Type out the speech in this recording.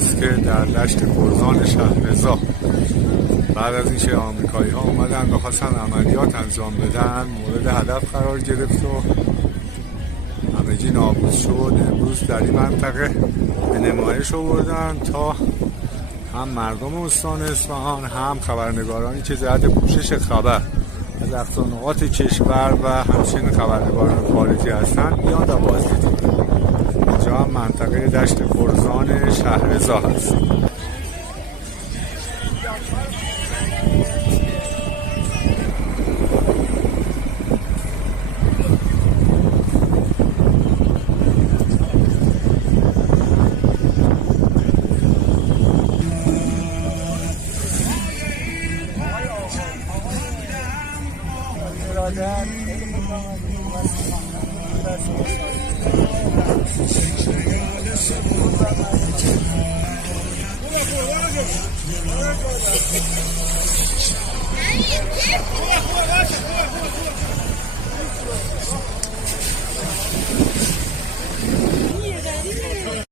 هست که در دشت فرزان شهرضا بعد از اینکه آمریکایی ها اومدن می‌خواستن عملیات انجام بدن مورد هدف قرار گرفت و همگی نابود شد. امروز در این منطقه به نمایش آوردن تا هم مردم استان اصفهان هم خبرنگارانی که جهت پوشش خبر از اقصا نقاط کشور و همچنین خبرنگاران خارجی هستند بیان و بازدید کنند. اینجا هم منطقه دشت فرزان شهرضا هست.